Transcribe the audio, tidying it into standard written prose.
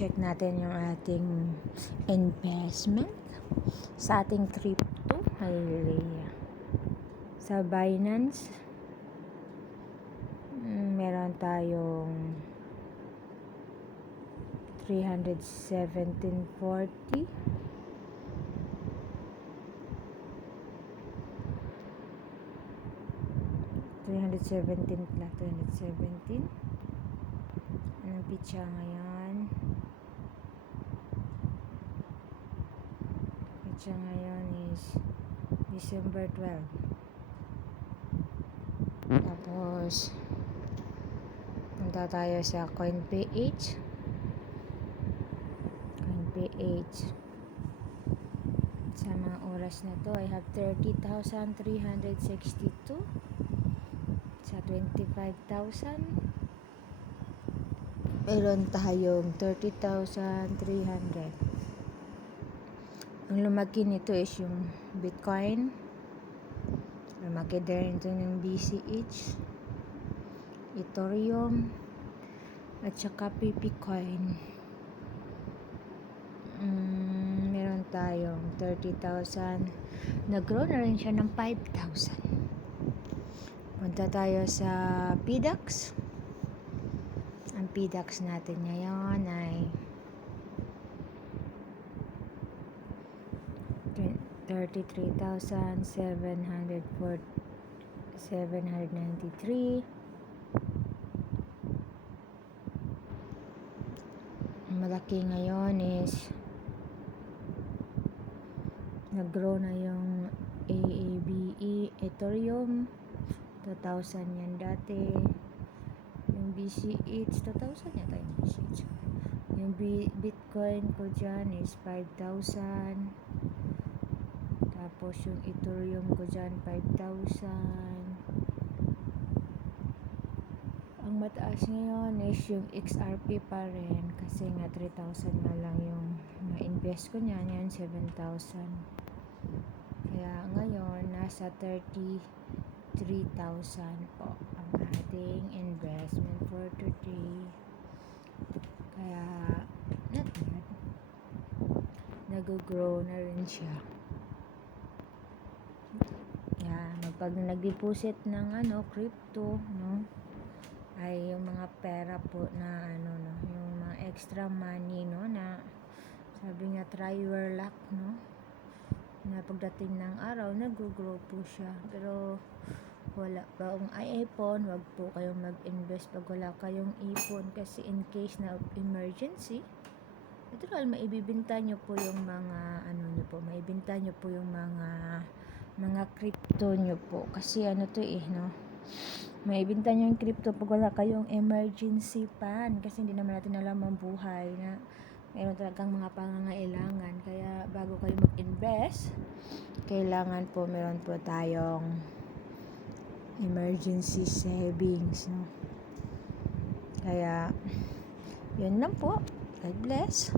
check natin yung ating investment sa ating crypto. Hallelujah. Sa Binance, meron tayong 317.40. Anong pitsa ngayon? Pitsa ngayon is December 12. Tapos punta tayo sa CoinPH. Sa mga oras na to, I have 30,362 sa 25,000. Meron tayong 30,300. Ang lumaki nito is yung Bitcoin. Lumaki din ito ng BCH, Ethereum, at saka Pipicoin. Meron tayong 30,000. Nag-grow na rin siya ng 5,000. Punta tayo sa PDAX. Ang PDAX natin ngayon ay 33,793. Malaki ngayon is nag-grow na yung AABE, Ethereum 2,000 yan dati. Yung BCH 2,000 yata yung BCH. Yung Bitcoin ko dyan is 5,000. Tapos yung Ethereum ko dyan 5,000. Ang mataas ngayon is yung XRP pa rin kasi nga 3,000 na lang yung na-invest ko niyan, yan 7,000. Kaya ngayon nasa 33,000 po ang ating investment for today. Kaya not bad, nag-grow na rin siya. Yan, pag nag-deposit ng crypto, no, ay yung mga pera po na yung mga extra money, no, na sabi nga try your luck, no, na pagdating ng araw nag-grow po siya. Pero wala pa ang iPhone, wag po kayong mag-invest pag wala kayong ipon, kasi in case na emergency, natural maibibenta nyo po yung mga maibenta nyo po yung mga crypto nyo po, kasi to no, maibenta nyo yung crypto pag wala kayong emergency fund, kasi hindi naman natin alam ang buhay na mayroon talagang mga pangangailangan. Kaya bago kayo mag-invest, kailangan po meron po tayong emergency savings, no? Kaya yun lang po. God bless.